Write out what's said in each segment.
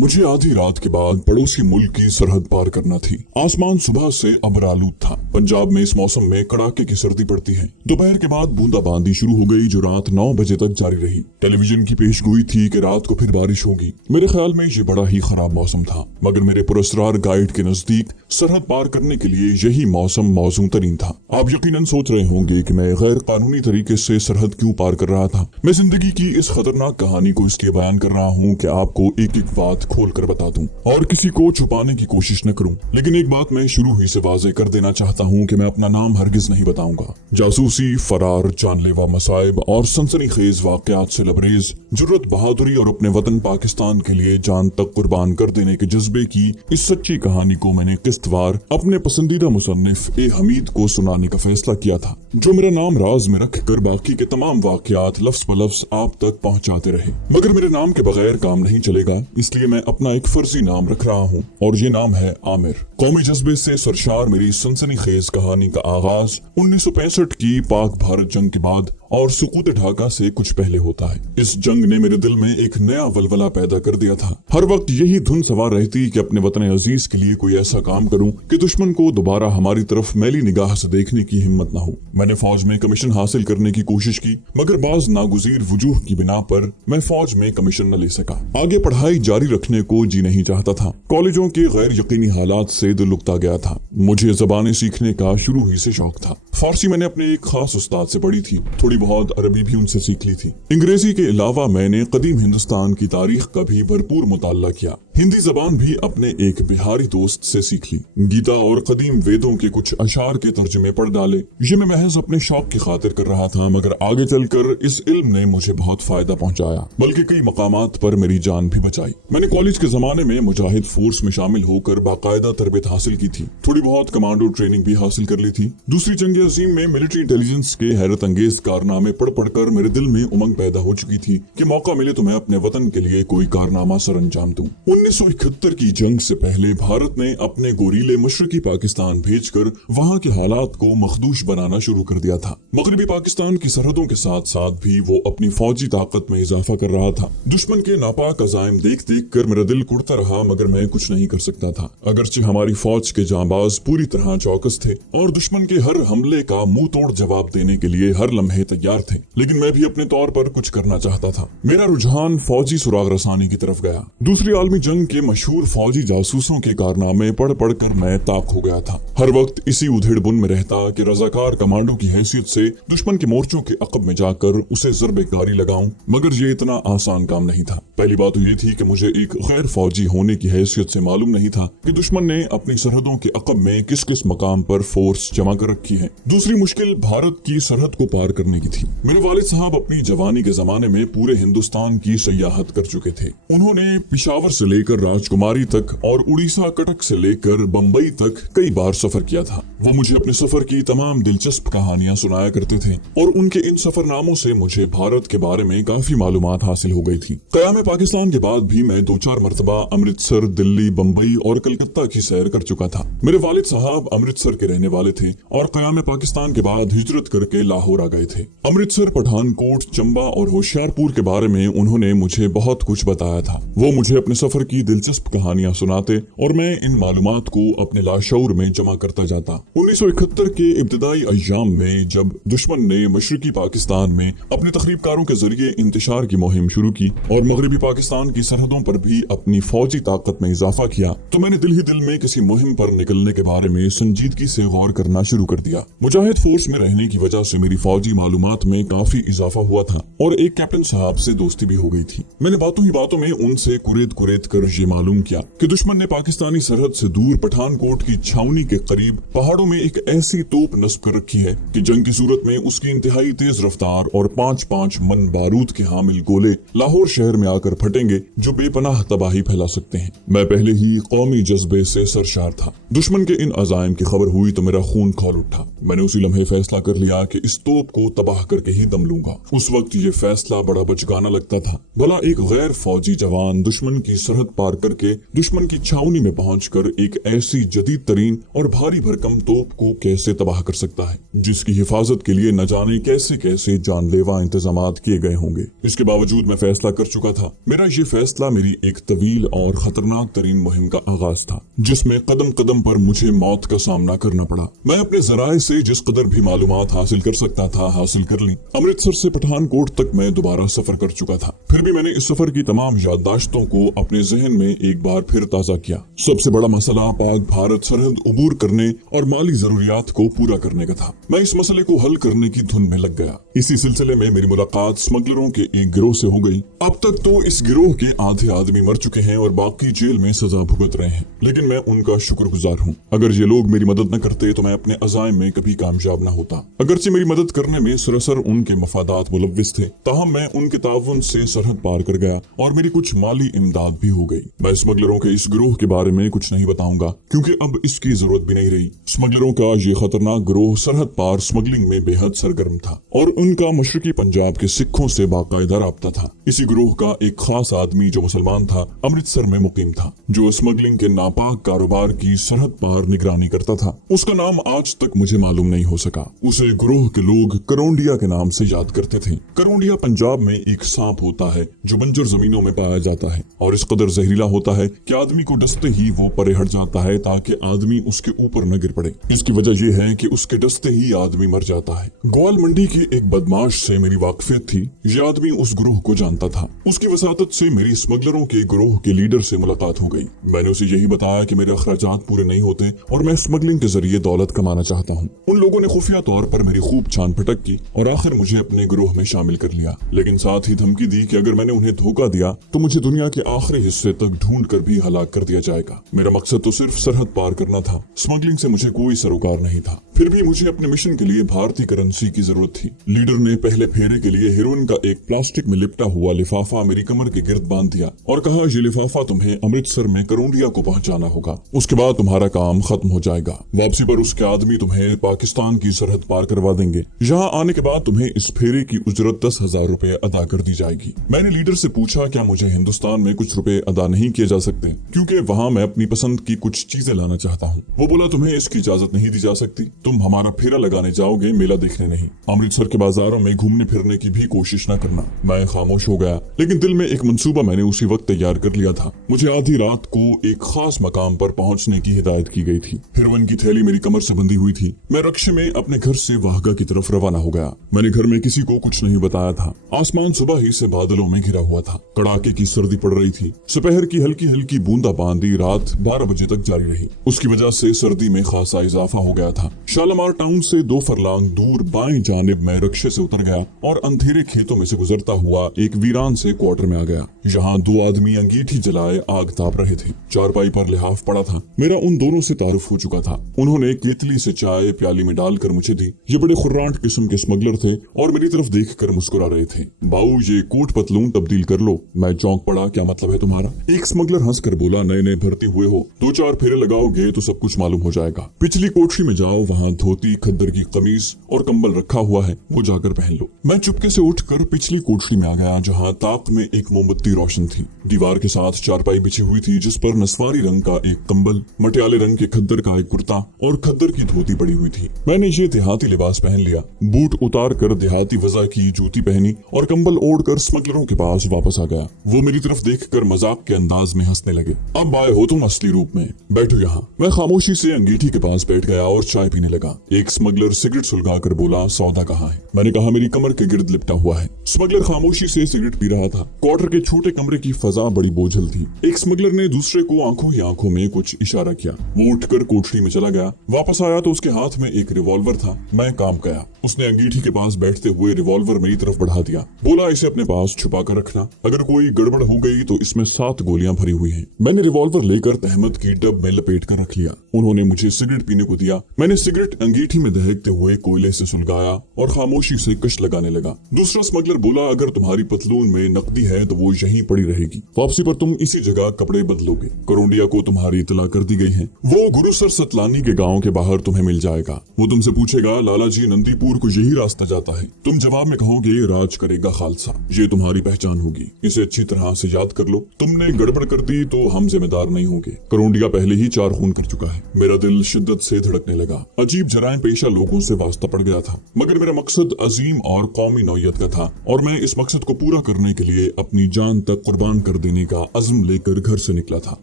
मुझे आधी रात के बाद पड़ोसी मुल्क की सरहद पार करना थी। आसमान सुबह से अबरालूद था। पंजाब में इस मौसम में कड़ाके की सर्दी पड़ती है। दोपहर के बाद बूंदाबांदी शुरू हो गई जो रात 9 बजे तक जारी रही। टेलीविजन की पेशगोई थी कि रात को फिर बारिश होगी। मेरे ख्याल में ये बड़ा ही खराब मौसम था, मगर मेरे पुरस्कार गाइड के नजदीक सरहद पार करने के लिए यही मौसम मौजूद तरीन था। आप यकीनन सोच रहे होंगे कि मैं गैर कानूनी तरीके से सरहद क्यों पार कर रहा था। मैं जिंदगी की इस खतरनाक कहानी को इसलिए बयान कर रहा हूँ कि आपको एक एक बात खोल कर बता दूं और किसी को छुपाने की कोशिश न करूं। लेकिन एक बात मैं शुरू ही से वाज़ेह कर देना चाहता हूं कि मैं अपना नाम हरगिज नहीं बताऊंगा। जासूसी, फरार, जानलेवा मसाइब और सनसनीखेज वाकयात से लबरेज, जुर्रत, बहादुरी और अपने वतन पाकिस्तान के लिए जान तक कुर्बान कर देने के जज्बे की इस सच्ची कहानी को मैंने किस्तवार अपने पसंदीदा मुसन्निफ ए हमीद को सुनाने का फैसला किया था, जो मेरा नाम राज में रख कर बाकी के तमाम वाकयात लफ्ज ब लफ्ज आप तक पहुँचाते रहे। मगर मेरे नाम के बगैर काम नहीं चलेगा, इसलिए मैं अपना एक फर्जी नाम रख रहा हूँ और ये नाम है आमिर। कौमी जज्बे से सरशार मेरी सनसनीखेज कहानी का आगाज 1965 की पाक भारत जंग के बाद और सुकूत ढाका से कुछ पहले होता है। इस जंग ने मेरे दिल में एक नया वलवला पैदा कर दिया था। हर वक्त यही धुन सवार रहती कि अपने वतन अजीज के लिए कोई ऐसा काम करूं कि दुश्मन को दोबारा हमारी तरफ मैली निगाह से देखने की हिम्मत न हो। मैंने फौज में कमीशन हासिल करने की कोशिश की, मगर बाज नागुजीर वजूह की बिना पर मैं फौज में कमीशन न ले सका। आगे पढ़ाई जारी रखने को जी नहीं चाहता था। कॉलेजों के गैर यकीनी हालात से दिल उकता गया था। मुझे जबानें सीखने का शुरू ही से शौक था। फारसी मैंने अपने एक खास उस्ताद से पढ़ी थी, थोड़ी बहुत अरबी भी उनसे सीख ली थी। अंग्रेजी के अलावा मैंने कदीम हिंदुस्तान की तारीख का भी भरपूर मुताला किया। हिंदी जबान भी अपने एक बिहारी दोस्त से सीख ली। गीता और कदीम वेदों के कुछ अशार के तर्जुमे पढ़ डाले। ये मैं महज अपने शौक की खातिर कर रहा था, मगर आगे चलकर इस इल्म ने मुझे बहुत फायदा पहुंचाया, बल्कि कई मकामात पर मेरी जान भी बचाई। मैंने कॉलेज के जमाने में मुजाहिद फोर्स में शामिल होकर बाकायदा तरबियत हासिल की थी। थोड़ी बहुत कमांडो ट्रेनिंग भी हासिल कर ली थी। दूसरी जंग अजीम में मिलिट्री इंटेलिजेंस के हैरत अंगेज कारनामे पढ़ पढ़कर मेरे दिल में उमंग पैदा हो चुकी थी कि मौका मिले तो मैं अपने वतन के लिए कोई कारनामा सर अंजाम दूं। 1971 की जंग से पहले भारत ने अपने गोरीले मशरकी पाकिस्तान भेजकर वहां के हालात को मखदूश बनाना शुरू कर दिया था। मगरबी पाकिस्तान की सरहदों के साथ साथ भी वो अपनी फौजी ताकत में इजाफा कर रहा था। दुश्मन के नापाक अजाइम देख देख कर मेरा दिल कुड़ता रहा, मगर मैं कुछ नहीं कर सकता था। अगरचे हमारी फौज के जांबाज पूरी तरह चौकस थे और दुश्मन के हर हमले का मुंह तोड़ जवाब देने के लिए हर लम्हे तैयार थे, लेकिन मैं भी अपने तौर पर कुछ करना चाहता था। मेरा रुझान फौजी सुराग रसानी की तरफ गया। दूसरी आलमी जंग के मशहूर फौजी जासूसों के कारनामे पढ़ पढ़ कर मैं ताक हो गया था। हर वक्त इसी उधेड़ बुन में रहता कि रजाकार कमांडो की हैसियत से दुश्मन के मोर्चों के अकब में जाकर उसे ज़रबेकारी लगाऊं, मगर ये इतना आसान काम नहीं था। पहली बात तो ये थी कि मुझे एक गैर फौजी होने की हैसियत से मालूम नहीं था कि दुश्मन ने अपनी सरहदों के अकब में किस किस मकाम पर फोर्स जमा कर रखी है। दूसरी मुश्किल भारत की सरहद को पार करने की थी। मेरे वालिद साहब अपनी जवानी के जमाने में पूरे हिंदुस्तान की सयाहत कर चुके थे। उन्होंने पिशावर से लेकर राजकुमारी तक और उड़ीसा कटक से लेकर बम्बई तक कई बार सफर किया था। वो मुझे अपने सफर की तमाम दिलचस्प कहानियां सुनाया करते थे और उनके इन सफरनामों से मुझे भारत के बारे में काफी मालूमात हासिल हो गई थी। क़याम पाकिस्तान के बाद भी मैं 2-4 मरतबा अमृतसर, दिल्ली, बम्बई और कलकत्ता की सैर कर चुका था। मेरे वालिद साहब अमृतसर के रहने वाले थे और क़याम पाकिस्तान के बाद हिजरत करके लाहौर आ गए थे। अमृतसर, पठानकोट, चंबा और होशियारपुर के बारे में उन्होंने मुझे बहुत कुछ बताया था। वो मुझे अपने सफर की दिलचस्प कहानियां सुनाते और मैं इन मालूमात को अपने लाशऊर में जमा करता जाता। 1971 के इब्तिदाई अय्याम में जब दुश्मन ने मशरकी पाकिस्तान में अपने तखरीबकारों के जरिए इंतशार की मुहिम शुरू की और मगरबी पाकिस्तान की सरहदों पर भी अपनी फौजी ताकत में इजाफा किया, तो मैंने दिल ही दिल में किसी मुहिम पर निकलने के बारे में संजीदगी से गौर करना शुरू कर दिया। मुजाहिद फोर्स में रहने की वजह से मेरी फौजी मालूमात में काफी इजाफा हुआ था और एक कैप्टन साहब से दोस्ती भी हो गई थी। मैंने बातों ही बातों में उनसे कुरेद कुरेद कर ये मालूम किया कि दुश्मन ने पाकिस्तानी सरहद से दूर पठानकोट की छावनी के करीब पहाड़ों में एक ऐसी तोप नस्ब कर रखी है कि जंग की सूरत में उसकी इंतहाई तेज रफ्तार और 5-5 मन बारूद के हामिल गोले लाहौर शहर में आकर फटेंगे जो बेपनाह तबाही फैला सकते हैं। मैं पहले ही कौमी जज्बे से सरशार था। दुश्मन के इन अजाइम की खबर हुई तो मेरा खून खौल उठा। मैंने उसी लम्हे फैसला कर लिया कि इस तोप को तबाह करके ही दम लूंगा। उस वक्त ये फैसला बड़ा बचकाना लगता था। भला एक गैर फौजी जवान दुश्मन की सरहद पार करके दुश्मन की छावनी में पहुंचकर एक ऐसी जदीद तरीन और भारी भरकम तोप को कैसे तबाह कर सकता है, जिसकी हिफाजत के लिए न जाने कैसे कैसे जानलेवा इंतजामात किए गए होंगे। इसके बावजूद मैं फैसला कर चुका था। मेरा ये फैसला मेरी एक तवील और खतरनाक तरीन मुहिम का आगाज था, जिसमें कदम कदम पर मुझे मौत का सामना करना पड़ा। मैं अपने जराए से जिस कदर भी मालूमात हासिल कर सकता था हासिल कर ली। अमृतसर से पठानकोट तक मैं दोबारा सफर कर चुका था। फिर भी मैंने इस सफर की तमाम याददाश्तों को अपने जहन में एक बार फिर ताजा किया। सबसे बड़ा मसला पाक भारत सरहद उबूर करने और माली जरूरियात को पूरा करने का था। मैं इस मसले को हल करने की धुन में लग गया। इसी सिलसिले में मेरी मुलाकात स्मगलरों के एक गिरोह से हो गई। अब तक तो इस गिरोह के आधे आदमी मर चुके हैं और बाकी जेल में सजा भुगत रहे हैं, लेकिन मैं उनका शुक्रगुजार हूँ। अगर ये लोग मेरी मदद न करते तो मैं अपने अज़ाइम में कभी कामयाब न होता। अगरचे मेरी मदद करने में सरासर उनके मफादात मुलव्विस थे, ताहम मैं उनके ताउन से सरहद पार कर गया और मेरी कुछ माली इमदाद भी हो गई। मैं स्मगलरों के इस गिरोह के बारे में कुछ नहीं बताऊंगा, क्योंकि अब इसकी जरूरत भी नहीं रही। स्मगलरों का ये खतरनाक गिरोह सरहद पार स्मगलिंग में बेहद सरगर्म था और उनका मशरकी पंजाब के सिखों से बाकायदा राब्ता था। इसी गिरोह का एक खास आदमी जो मुसलमान था, अमृतसर में मुकीम था, जो स्मगलिंग के नापाक कारोबार की सरहद पार निगरानी करता था। उसका नाम आज तक मुझे मालूम नहीं हो सका। उसे गिरोह के लोग करोंडिया के नाम से याद करते थे। करोंडिया पंजाब में एक सांप होता है जो बंजर जमीनों में पाया जाता है और इस कदर जहरीला होता है कि आदमी को डसते ही वो परे हट जाता है ताकि आदमी उसके ऊपर न गिर पड़े। इसकी वजह यह है कि उसके डसते ही आदमी मर जाता है। ग्वाल मंडी की एक बदमाश से मेरी वाकफियत थी। ये आदमी उस गिरोह को जानता था। उसकी वसातत से मेरी स्मगलरों के गिरोह के लीडर से मुलाकात हो गई। मैंने उसे यही बताया कि मेरे अखराजात पूरे नहीं होते और मैं स्मगलिंग के जरिए दौलत कमाना चाहता हूँ। उन लोगों ने खुफिया तौर पर मेरी खूब छान फटक की और आखिर मुझे अपने गिरोह में शामिल कर लिया, लेकिन साथ ही धमकी दी कि अगर मैंने उन्हें धोखा दिया तो मुझे दुनिया के आखिरी हिस्से तक ढूंढ कर भी हलाक कर दिया जाएगा। मेरा मकसद तो सिर्फ सरहद पार करना था। स्मगलिंग से मुझे कोई सरोकार नहीं था। फिर भी मुझे अपने मिशन के लिए भारतीय करेंसी की जरूरत थी। लीडर ने पहले फेरे के लिए हेरोइन का एक प्लास्टिक में लिपटा हुआ लिफाफा मेरी कमर के गिर्द बांध दिया और कहा, ये लिफाफा तुम्हें अमृतसर में करोंडिया को पहुंचाना होगा, उसके बाद तुम्हारा काम खत्म हो जाएगा। वापसी पर उसके आदमी तुम्हें पाकिस्तान की सरहद पार करवा देंगे। यहाँ आने के बाद तुम्हें इस फेरे की उजरत 10,000 रुपए अदा कर दी जाएगी। मैंने लीडर से पूछा, क्या मुझे हिंदुस्तान में कुछ रुपए अदा नहीं किए जा सकते, क्योंकि वहाँ मैं अपनी पसंद की कुछ चीजें लाना चाहता हूँ। वो बोला, तुम्हें इसकी इजाजत नहीं दी जा सकती। तुम हमारा फेरा लगाने जाओगे, मेला देखने नहीं। अमृतसर के बाजारों में घूमने फिरने की भी कोशिश न करना। मैं खामोश हो गया, लेकिन दिल में एक मंसूबा मैंने उसी वक्त तैयार कर लिया था। मुझे आधी रात को एक खास मकाम पर पहुंचने की हिदायत की गई थी। हेरोइन की थैली मेरी कमर से बंधी हुई थी। मैं रक्शे में अपने घर से वाहगा की तरफ रवाना हो गया। मैंने घर में किसी को कुछ नहीं बताया था। आसमान सुबह ही से बादलों में घिरा हुआ था। कड़ाके की सर्दी पड़ रही थी। दोपहर की हल्की हल्की बूंदाबांदी रात 12 बजे तक जारी रही। उसकी वजह से सर्दी में खासा इजाफा हो गया था। शालामार टाउन से 2 फरलांग दूर बाएं जानिब मैं रक्शे से उतर गया और अंधेरे खेतों में से गुजरता हुआ एक वीरान से क्वार्टर में आ गया। यहाँ 2 आदमी अंगीठी जलाए आग ताप रहे थे। चारपाई पर लिहाफ पड़ा था। मेरा उन दोनों से तारुफ हो चुका था। उन्होंने केतली से चाय प्याली में डालकर मुझे दी। ये बड़े खुर्रांट किस्म के स्मगलर थे और मेरी तरफ देखकर मुस्कुरा रहे थे। बाऊ, ये कोट पतलून तब्दील कर लो। मैं चौंक पड़ा, क्या मतलब है तुम्हारा? एक स्मगलर हंस कर बोला, नए नए भर्ती हुए हो, 2-4 फेरे लगाओगे तो सब कुछ मालूम हो जाएगा। पिछली कोठरी में जाओ, वहाँ धोती, खद्दर की कमीज और कंबल रखा हुआ है, वो जाकर पहन लो। मैं चुपके से उठकर पिछली कोठरी में आ गया, जहाँ ताक में एक मोमबत्ती रोशन थी। दीवार के साथ चारपाई बिछी हुई थी, जिस पर नस्वारी रंग का एक कंबल, मटियाले रंग के खद्दर का एक कुर्ता और खद्दर की धोती पड़ी हुई थी। मैंने ये देहाती लिबास पहन लिया, बूट उतार कर देहाती वज़ा की जूती पहनी और कंबल ओढ़कर स्मगलरों के पास वापस आ गया। वो मेरी तरफ देखकर मजाक के अंदाज में हंसने लगे। अब आए हो तुम असली रूप में, बैठो यहाँ। मैं खामोशी से अंगीठी के पास बैठ गया और चाय पीने लगा। एक स्मगलर सिगरेट सुलगाकर बोला, सौदा कहाँ है? मैंने कहा, मेरी कमर के गिर्द लिपटा हुआ है। स्मगलर खामोशी से सिगरेट पी रहा था। क्वार्टर के छोटे कमरे की फजा बड़ी बोझल थी। एक स्मगलर ने दूसरे को आंखों ही आंखों में कुछ इशारा किया। वो उठकर कोठरी में चला गया। वापस आया तो उसके हाथ में एक रिवॉल्वर था। मैं काम गया। उसने अंगीठी के पास बैठते हुए रिवॉल्वर मेरी तरफ बढ़ा दिया। बोला, इसे अपने पास छुपा कर रखना, अगर कोई गड़बड़ हो गई तो इसमें 7 गोलियां भरी हुई हैं। मैंने रिवॉल्वर लेकर तहमत की डब में लपेट कर रख लिया। उन्होंने मुझे सिगरेट पीने को दिया। मैंने सिगरेट अंगीठी में दहकते हुए कोयले से सुलगाया और खामोशी से कश लगाने लगा। दूसरा स्मगलर बोला, अगर तुम्हारी पतलून में नकदी है तो वो यहीं पड़ी रहेगी। वापसी पर तुम इसी जगह कपड़े बदलोगे। करोंडिया को तुम्हारी इतला कर दी गई है। वो गुरुसर सतलानी के गांव के बाहर तुम्हें मिल जाएगा। वो तुमसे पूछेगा, लाला जी, नंदीपुर को यही रास्ता जाता है। तुम जवाब में कहोगे, राज करेगा खालसा। ये तुम्हारी पहचान होगी। इसे अच्छी तरह से याद कर लो। तुमने हमने गड़बड़ कर दी तो हम जिम्मेदार नहीं होंगे। करोंडिया पहले ही 4 खून कर चुका है। मेरा दिल शिद्दत से धड़कने लगा। अजीब जराइम पेशा लोगों से वास्ता पड़ गया था, मगर मेरा मकसद अजीम और कौमी नौयत का था और मैं इस मकसद को पूरा करने के लिए अपनी जान तक कुर्बान कर देने का अज़्म लेकर घर से निकला था।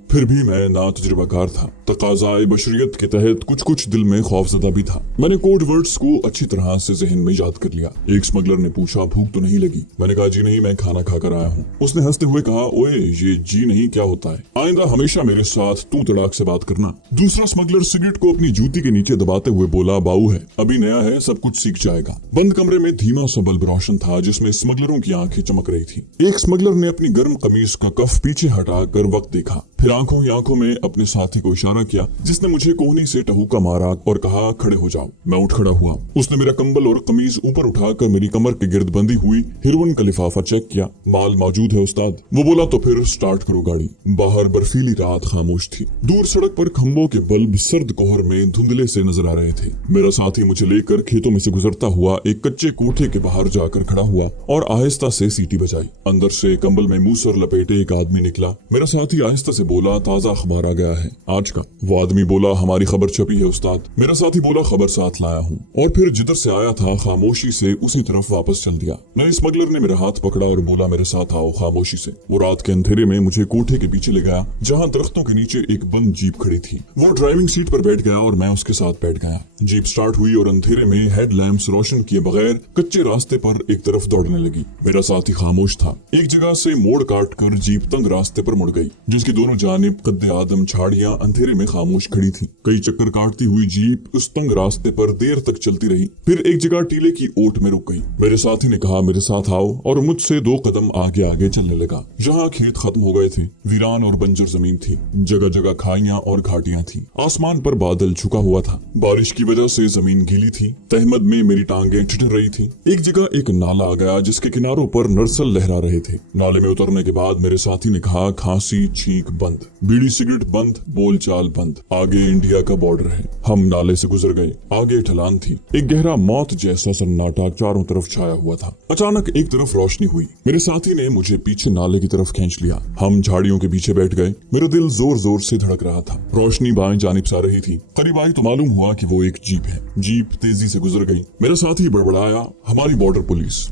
फिर भी मैं ना तजुर्बाकार था। तकाज़ाए बशरियत के तहत कुछ दिल में खौफज़दा भी था। मैंने कोड वर्ड्स को अच्छी तरह से ज़हन में याद कर लिया। एक स्मगलर ने पूछा, भूख तो नहीं लगी? मैंने कहा, जी नहीं, मैं खाना खाकर आया हूँ। उसने हंसते हुए कहा, ओए ये जी नहीं क्या होता है? आइंदा हमेशा मेरे साथ तू तड़ाक से बात करना। दूसरा स्मगलर सिगरेट को अपनी जूती के नीचे दबाते हुए बोला, बाऊ है, अभी नया है, सब कुछ सीख जाएगा। बंद कमरे में धीमा सा बल्ब रोशन था जिसमें स्मगलरों की आंखें चमक रही थी। एक स्मगलर ने अपनी गर्म कमीज का कफ पीछे हटाकर वक्त देखा, फिर आंखों ही आंखों में अपने साथी को इशारा किया जिसने मुझे कोहनी से टहूका मारा और कहा, खड़े हो जाओ। मैं उठ खड़ा हुआ। उसने मेरा कंबल और कमीज ऊपर उठाकर मेरी कमर के गिर्द बंधी हुई हेरोइन का लिफाफा चेक किया। माल मौजूद है उस्ताद, वो बोला। तो फिर स्टार्ट करो गाड़ी। बाहर बर्फीली रात खामोश थी। दूर सड़क पर खंभों के बल्ब सर्द कोहर में धुंधले से नजर आ रहे थे। मेरा साथी मुझे लेकर खेतों में से गुजरता हुआ एक कच्चे कोठे के बाहर जाकर खड़ा हुआ और आहिस्ता से सीटी बजाई। अंदर से कंबल में मूसर लपेटे एक आदमी निकला। मेरा साथी आहिस्ता से बोला, ताजा अखबार आ गया है आज का। वो आदमी बोला, हमारी खबर छपी है उस्ताद। मेरा साथी बोला, खबर साथ लाया हूँ। और फिर जिधर से आया था खामोशी से उसी तरफ वापस चल दिया। नए स्मगलर ने मेरा हाथ पकड़ा और बोला, मेरे साथ आओ खामोशी से। वो रात के अंधेरे में मुझे कोठे के पीछे ले गया जहाँ दरख्तों के नीचे एक बंद जीप खड़ी थी। वो ड्राइविंग सीट पर बैठ गया और मैं उसके साथ बैठ गया। जीप स्टार्ट हुई और अंधेरे में हेडलैम्प्स रोशन किए बगैर कच्चे रास्ते पर एक तरफ दौड़ने लगी। मेरा साथी खामोश था। एक जगह से मोड़ काट कर जीप तंग रास्ते पर मुड़ गई जिसकी दोनों जानिब कद्दे आदम झाड़ियां अंधेरे में खामोश खड़ी थी। कई चक्कर काटती हुई जीप उस तंग रास्ते पर देर तक चलती रही, फिर एक जगह टीले की ओट में रुक गई। मेरे साथी ने कहा, मेरे साथ आओ, और मुझसे 2 कदम आगे आगे चलने लगा। जहाँ खेत खत्म हो गए थे, वीरान और बंजर जमीन थी। जगह जगह खाइयां और घाटियां थी। आसमान पर बादल झुका हुआ था। बारिश की वजह से जमीन गीली थी। तहमद में मेरी टांगें ठिठुर रही थी। एक जगह एक नाला आ गया जिसके किनारों पर नरसल लहरा रहे थे। नाले में उतरने के बाद मेरे साथी ने कहा, खांसी छींक बंद, बीड़ी सिगरेट बंद, बोलचाल बंद, आगे इंडिया का बॉर्डर है। हम नाले से गुजर गए। आगे ढलान थी। एक गहरा मौत जैसा सन्नाटा चारों तरफ छाया हुआ था। अचानक एक तरफ रोशनी हुई। मेरे साथी ने मुझे पीछे नाले की तरफ खींच लिया। हम झाड़ियों के पीछे बैठ गए। मेरा दिल जोर जोर से धड़क रहा था। रोशनी बाएं जानिब से आ रही थी। करीब आई तो मालूम हुआ कि वो एक जीप है। जीप तेजी से गुजर गई। मेरा साथी बड़बड़ाया, हमारी बॉर्डर पुलिस।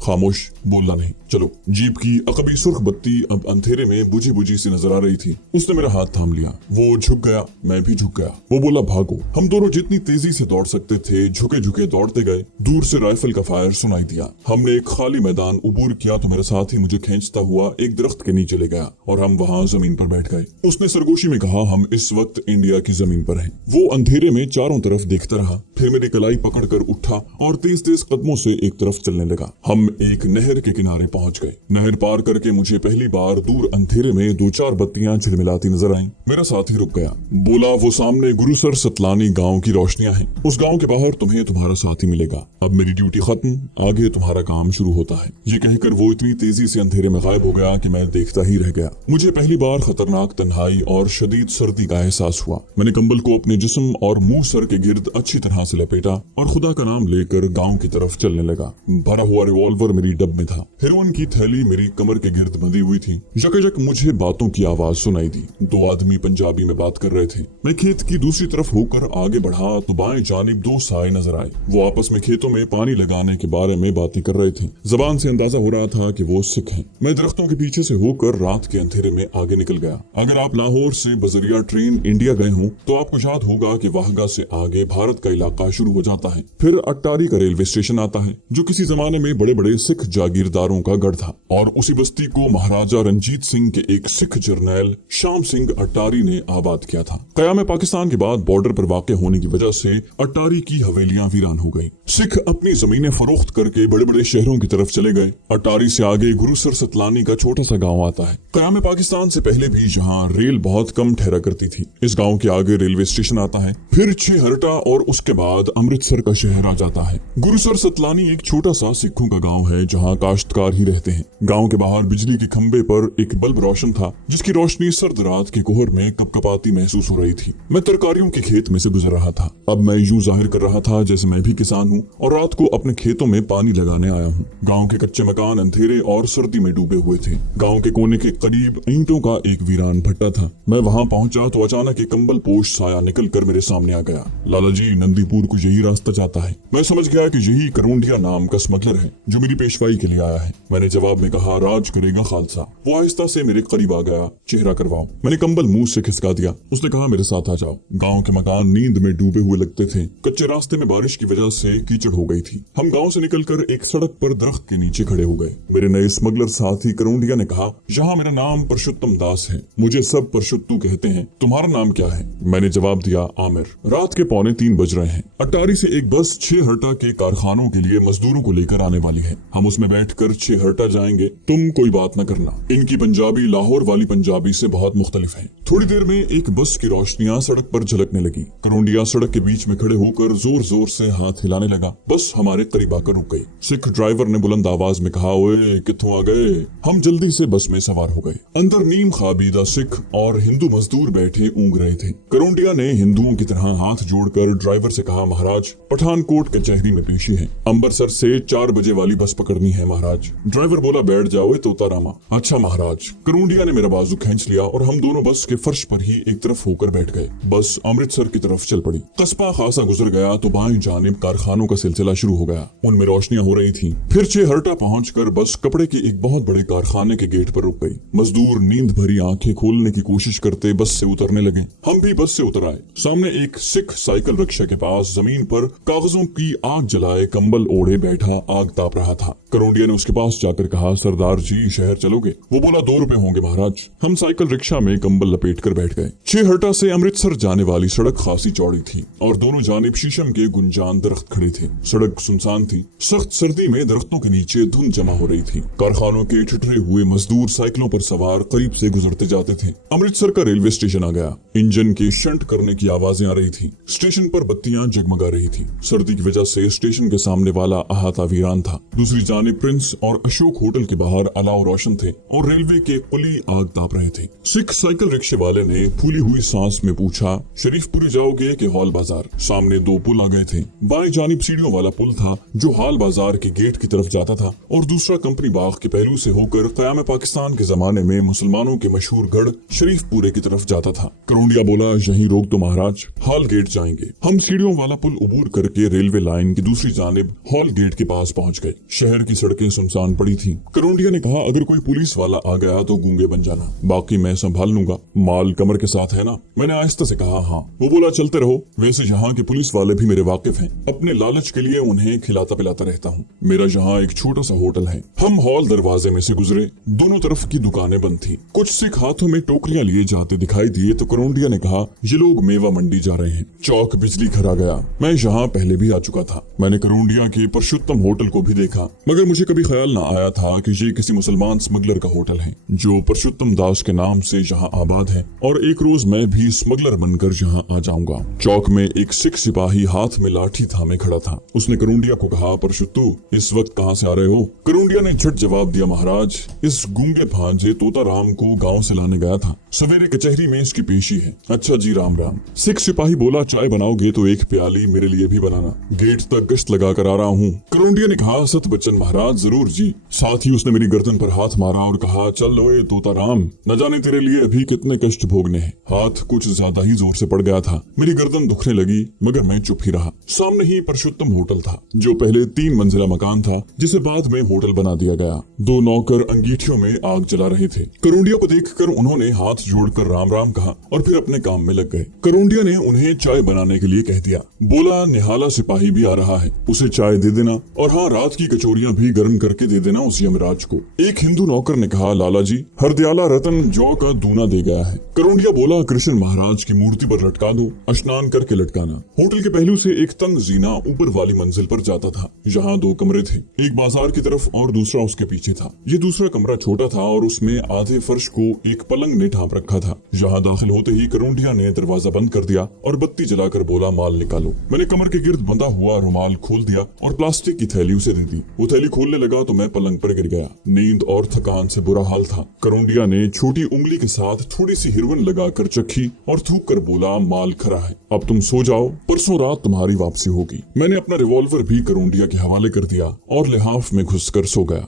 खामोश, बोलना नहीं। चलो। जीप की अकबी सुर्ख बत्ती अब अंधेरे में बुझी बुझी सी नजर आ रही थी। उसने मेरा हाथ थाम लिया। वो झुक गया, मैं भी झुक गया। वो बोला, भागो। हम दोनों जितनी तेजी से दौड़ सकते थे झुके झुके दौड़ते गए। दूर से राइफल का फायर सुनाई दिया। हमने एक खाली मैदान उबूर किया तो मेरा साथी मुझे खींचता हुआ एक दरख्त के नीचे ले गया और हम वहाँ जमीन पर बैठ गए। उसने सरगोशी में कहा, हम इस वक्त इंडिया की जमीन पर हैं। वो अंधेरे में चारों तरफ देखता रहा, फिर मेरी कलाई पकड़कर उठा और तेज तेज कदमों से एक तरफ चलने लगा। हम एक नहर के किनारे पहुंच गए। नहर पार करके मुझे पहली बार दूर अंधेरे में 2-4 बत्तियां झिलमिलाती नजर आईं। मेरा साथी रुक गया। बोला, वो सामने गुरुसर सतलानी गांव की रोशनियां हैं। उस गांव के बाहर तुम्हें तुम्हारा साथी मिलेगा। अब मेरी ड्यूटी खत्म, आगे तुम्हारा काम शुरू होता है। ये कहकर वो इतनी तेजी से अंधेरे में गायब हो गया कि मैं देखता ही रह गया। मुझे पहली बार खतरनाक तन्हाई और शदीद सर्दी का एहसास हुआ। मैंने कंबल को अपने जिस्म और मुंह सर के गिर्द अच्छी तरह से लपेटा और खुदा का नाम लेकर गांव की तरफ चलने लगा। भरा हुआ रिवॉल्वर मेरी डब में था। हेरोइन की थैली मेरी कमर के गिर्द बंधी हुई थी। यकजक मुझे बातों की आवाज सुनाई दी। 2 आदमी पंजाबी में बात कर रहे थे। मैं खेत की दूसरी तरफ होकर आगे बढ़ा तो बाएं जानिब 2 साए नजर आए। वो आपस में खेतों में पानी लगाने के बारे में बातें कर रहे थे। जबान से अंदाजा हो रहा था कि वो सिख हैं। मैं दरख्तों के पीछे से होकर रात के अंधेरे में आगे निकल गया। अगर आप लाहौर से बजरिया ट्रेन इंडिया गए हों तो आपको याद होगा कि वाहगा से आगे भारत का इलाका शुरू हो जाता है। फिर अट्टारी का रेलवे स्टेशन आता है जो किसी जमाने में बड़े बड़े सिख जागीरदारों का गढ़ था और उसी बस्ती को महाराजा रंजीत सिंह के एक सिख जर्नैल शाम सिंह अट्टारी ने आबाद किया था। क़याम पाकिस्तान के बाद बॉर्डर पर वाक़ होने की वजह से अट्टारी की हवेलियां वीरान हो गईं। सिख अपनी जमीनें फरोख्त करके बड़े बड़े शहरों की तरफ चले गए। अट्टारी से आगे गुरुसर सतलानी का छोटा सा गाँव आता है। क़याम पाकिस्तान से पहले भी यहाँ रेल बहुत कम ठहरा करती थी। इस गाँव के आगे रेलवे स्टेशन आता है, फिर छहरटा और उसके बाद अमृतसर का शहर आ जाता है। गुरुसर सतलानी एक छोटा सा सिखों का गाँव गांव है जहां काश्तकार ही रहते हैं। गांव के बाहर बिजली के खंबे पर एक बल्ब रोशन था, जिसकी रोशनी सर्द रात के कोहर में कपकपाती महसूस हो रही थी। मैं तरकारियों के खेत में से गुजर रहा था। अब मैं यूं जाहिर कर रहा था जैसे मैं भी किसान हूँ और रात को अपने खेतों में पानी लगाने आया हूँ। गाँव के कच्चे मकान अंधेरे और सर्दी में डूबे हुए थे। गाँव के कोने के करीब ईंटों का एक वीरान भट्टा था। मैं वहाँ पहुंचा तो अचानक एक कंबल पोश साया निकल कर मेरे सामने आ गया। लाला जी, नंदीपुर को यही रास्ता जाता है। मैं समझ गया कि यही करोंडिया नाम का स्मगलर है जो मेरी पेशवाई के लिए आया है। मैंने जवाब में कहा, राज करेगा खालसा। वो आहिस्ता से मेरे करीब आ गया। चेहरा करवाओ। मैंने कंबल मुंह से खिसका दिया। उसने कहा, मेरे साथ आ जाओ। गाँव के मकान नींद में डूबे हुए लगते थे। कच्चे रास्ते में बारिश की वजह से कीचड़ हो गई थी। हम गाँव से निकलकर एक सड़क पर दरख्त के नीचे खड़े हो गए। मेरे नए स्मगलर साथी करोंडिया ने कहा, यहाँ मेरा नाम परशुत्तम दास है, मुझे सब परशुत्तू कहते हैं। तुम्हारा नाम क्या है? मैंने जवाब दिया, आमिर। रात के 2:45 बज रहे हैं। अटारी से एक बस 6 हर्टा के कारखानों के लिए मजदूरों को लेकर आने वाली है। हम उसमें बैठकर 6 हर्टा जाएंगे। तुम कोई बात न करना। इनकी पंजाबी लाहौर वाली पंजाबी से बहुत मुख्तलिफ है। थोड़ी देर में एक बस की रोशनियां सड़क पर झलकने लगी। करोंडिया सड़क के बीच में खड़े होकर जोर जोर से हाथ हिलाने लगा। बस हमारे करीब आकर रुक गई। सिख ड्राइवर ने बुलंद आवाज में कहा, ओए कित्थों आ गए? हम जल्दी से बस में सवार हो गए। अंदर नीम खाबीदा सिख और हिंदू मजदूर बैठे ऊँग रहे थे। करोंडिया ने हिंदुओं की तरह हाथ जोड़कर ड्राइवर से कहा, महाराज पठानकोट कचहरी में पेशी है। अमृतसर से 4 बजे वाली बस पकड़नी है महाराज। ड्राइवर बोला, बैठ जाओ तोतारामा। अच्छा महाराज। करोंडिया ने मेरा बाजू खींच लिया और हम दोनों बस के फर्श पर ही एक तरफ होकर बैठ गए। बस अमृतसर की तरफ चल पड़ी। कस्बा खासा गुजर गया तो बाएं जानिब कारखानों का सिलसिला शुरू हो गया। उनमें रोशनियां हो रही थी। फिर 6 हर्टा पहुंचकर बस कपड़े के एक बहुत बड़े कारखाने के गेट पर रुक गई। मजदूर नींद भरी आंखें खोलने की कोशिश करते बस से उतरने लगे। हम भी बस से उतर आए। सामने एक सिख साइकिल रिक्शा के पास जमीन पर कागजों की आग जलाए कंबल ओढ़े बैठा आग ताप रहा था। करोंडिया ने उसके पास जाकर कहा, सरदार जी शहर चलोगे? वो बोला, 2 रुपए होंगे महाराज। हम साइकिल रिक्शा में कंबल लपेट कर बैठ गए। 6 हर्टा से अमृतसर जाने वाली सड़क खासी चौड़ी थी और दोनों जानिब शीशम के गुंजान दरख्त खड़े थे। सड़क सुनसान थी। सख्त सर्दी में दरख्तों के नीचे धुंध जमा हो रही थी। कारखानों के ठिठरे हुए मजदूर साइकिलों पर सवार करीब से गुजरते जाते थे। अमृतसर का रेलवे स्टेशन आ गया। इंजन के शंट करने की आवाजें आ रही थी। स्टेशन पर बत्तियां जगमगा रही थी। सर्दी की वजह से स्टेशन के सामने वाला अहाता वीरान था। दूसरी जानिब प्रिंस और अशोक होटल के बाहर अलाव रोशन थे और रेलवे के कुली आग ताप रहे थे। सिख साइकिल रिक्शे वाले ने फूली हुई सांस में पूछा, शरीफपुरी जाओगे कि हॉल बाजार? सामने 2 पुल आ गए थे। बाएं जानिब सीढ़ियों वाला पुल था जो हॉल बाजार के गेट की तरफ जाता था और दूसरा कंपनी बाग के पहलू से होकर क़याम पाकिस्तान के जमाने में मुसलमानों के मशहूर गढ़ शरीफपुरे की तरफ जाता था। करोंडिया बोला, यहीं रोक दो महाराज, हॉल गेट जाएंगे। हम सीढ़ियों वाला पुल उबूर करके रेलवे लाइन की दूसरी जानिब हॉल गेट के पास पहुंच गए। शहर की सड़कें सुनसान पड़ी थी। करोंडिया ने कहा, अगर कोई पुलिस वाला आ गया तो गूंगे बन जाना, बाकी मैं संभाल लूंगा। माल कमर के साथ है ना? मैंने आहिस्ता से कहा, हाँ। वो बोला, चलते रहो। वैसे यहाँ के पुलिस वाले भी मेरे वाकिफ हैं। अपने लालच के लिए उन्हें खिलाता पिलाता रहता हूँ। मेरा यहाँ एक छोटा सा होटल है। हम हॉल दरवाजे में से गुजरे। दोनों तरफ की दुकानें बंद थी। कुछ सिख हाथों में टोकरियां लिए जाते दिखाई दिए तो करोंडिया ने कहा, ये लोग मेवा मंडी जा रहे हैं। चौक बिजली खरा गया। मैं यहाँ पहले भी आ चुका था। मैंने करोंडिया के परशुत्तम होटल को भी देखा, मगर मुझे कभी ख्याल न आया था कि ये किसी मुसलमान स्मगलर का होटल है जो परशुत्तम दास के नाम से यहाँ आबाद है और एक रोज मैं भी स्मगलर बनकर यहाँ आ जाऊंगा। चौक में एक सिख सिपाही हाथ में लाठी थामे खड़ा था। उसने करोंडिया को कहा, परशुत्तू इस वक्त कहाँ से आ रहे हो? करोंडिया ने झट जवाब दिया, महाराज इस गूंगे भांजे तोताराम को गाँव से लाने गया था। सवेरे कचहरी में इसकी पेशी है। अच्छा जी, राम राम। सिख सिपाही बोला, चाय बनाओगे तो एक प्याली मेरे लिए भी बनाना, गेट तक गश्त लगा कर आ रहा हूँ। करोंडिया ने कहा, सत बच्चन महाराज, जरूर जी। साथ ही उसने मेरी गर्दन पर हाथ मारा और कहा, चल ओए तोताराम, न जाने तेरे लिए अभी कितने कष्ट भोगने हैं। हाथ कुछ ज्यादा ही जोर से पड़ गया था। मेरी गर्दन दुखने लगी मगर मैं चुप ही रहा। सामने ही परशुत्तम होटल था जो पहले 3 मंजिला मकान था जिसे बाद में होटल बना दिया गया। 2 नौकर अंगीठियों में आग जला रहे थे। करोंडिया को देखकर उन्होंने हाथ जोड़कर राम राम कहा और फिर अपने काम में लग गए। करोंडिया ने उन्हें चाय बनाने के लिए कह दिया। बोला, निहाला सिपाही भी आ रहा है, उसे चाय दे देना और हाँ, रात की कचौरियां भी गर्म करके दे देना उस यमराज को। एक हिंदू नौकर ने कहा, लाला जी हरदयाला रतन जौ का दूना दे गया है। करोंडिया बोला, कृष्ण महाराज की मूर्ति पर लटका दो, स्नान करके लटकाना। होटल के पहलू से एक तंग जीना ऊपर वाली मंजिल पर जाता था। यहाँ 2 कमरे थे, एक बाजार की तरफ और दूसरा उसके पीछे था। ये दूसरा कमरा छोटा था और उसमें आधे फर्श को एक पलंग ने ढांप रखा था। यहाँ दाखिल होते ही करोंडिया ने दरवाजा बंद कर दिया और बत्ती जलाकर बोला, माल निकालो। मैंने कमर के गिर्द बंधा हुआ रुमाल खोल दिया और प्लास्टिक की थैली उसे दे दी। वो थैली खोलने लगा तो मैं पलंग पर गिर गया। नींद और थकान से बुरा हाल था। करोंडिया ने छोटी उंगली के साथ थोड़ी सी हिरवन लगाकर चखी और थूक कर बोला, माल खरा है, अब तुम सो जाओ, परसों रात तुम्हारी वापसी होगी। मैंने अपना रिवॉल्वर भी करोंडिया के हवाले कर दिया और लिहाफ में घुसकर सो गया।